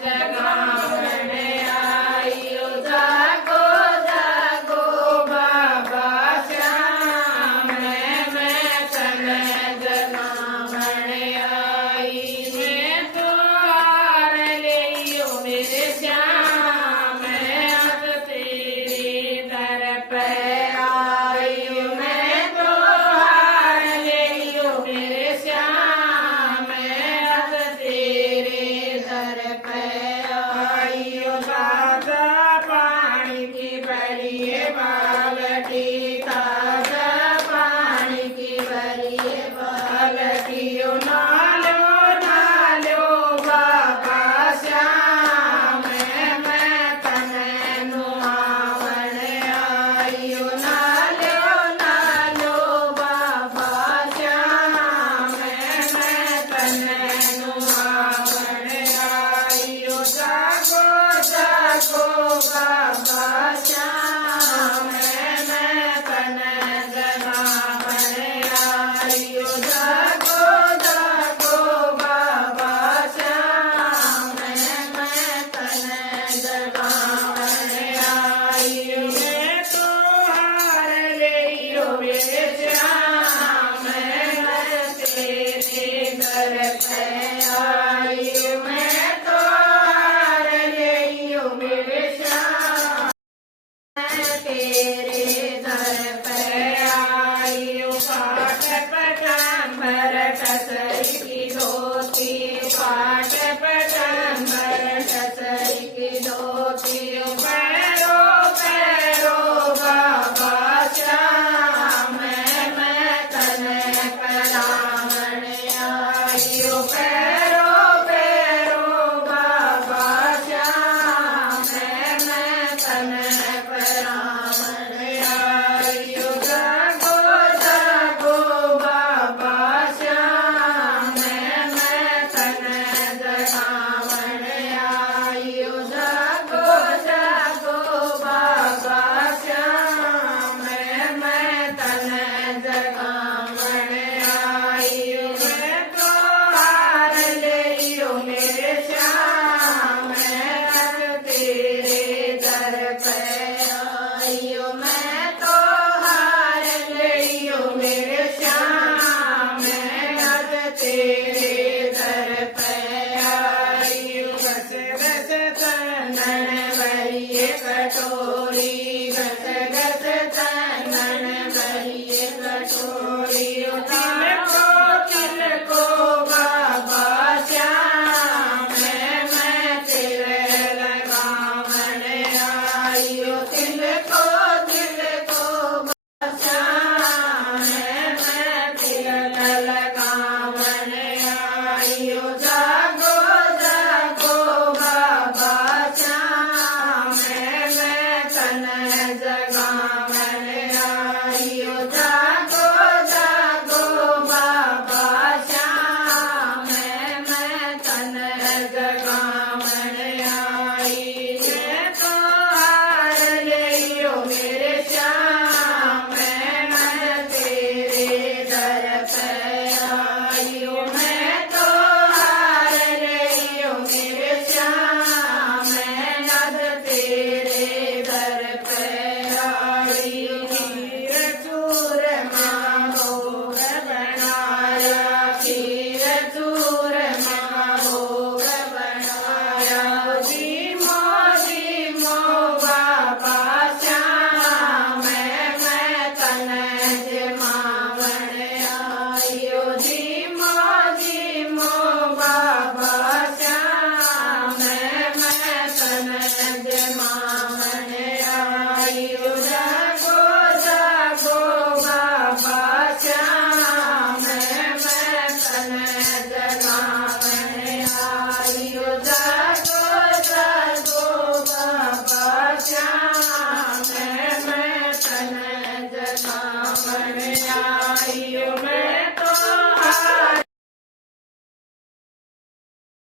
जगावणे आयो जागो जागो बाबा श्याम मैं तने जगावणे आई मैं तो हार लियो मेरे श्याम मैं अब तेरे दर पे आई मैं तो हार लियो मेरे श्याम मैं अब तेरे दर पे आई ताजा पानी की भरिए बाल्टी ताजा पानी की भरिए बाल्टी नालो नालो बाबा श्याम मैं तने नुआवण आयो नालो नालो बाबा श्याम मैं तने नुआवण आयो जागो जागो बाबा श्याम मैं तने जगावण आयो जागो जागो बाबा श्याम मैं तने जगावण आयो मैं तो हार लियो मेरे श्याम मैं तेरे दर पे आई मैं तो हार लियो मेरे श्याम मैं तेरे दर पे आई पाट पटांबर कसरी की धोती पाट पटांबर कसरी की धोती पैरो पैरो बाबा श्याम मैं तने परावण आयो पैरो पैरो बाबा श्याम मैं तने परावण आयो जागो जागो बाबा श्याम मैं तने जगावण आयो जागो जागो बाबा श्याम मैं तने जगावण आयो मैं तो हार लियो मेरे श्याम मैं अब तेरे दर पे आयो मैं तो हार लियो मेरे श्याम मैं अब तेरे दर पे आयो घस घस चंदन भरिए कटोरी घस घस चंदन भरिए कटोरी तिलको बाबा श्याम मैं तेरे लगावण आयो तिलको तिलको श्याम मैं तिलक लगावण आयो जागो जागो बाबा श्याम मैं तने जगावण आयो जागो जागो बाबा श्याम मैं तने जगावण आई मैं तो हार लियो मेरे श्याम मैं तेरे दर पे आयो मैं तो हार लियो मेरे श्याम मैं अब तेरे दर पे आयो खीर चूरमा भोग बनाया खीर चूरमा भोग बनाया धीमो धीमो बाबा श्याम मैं तने जमावण आयो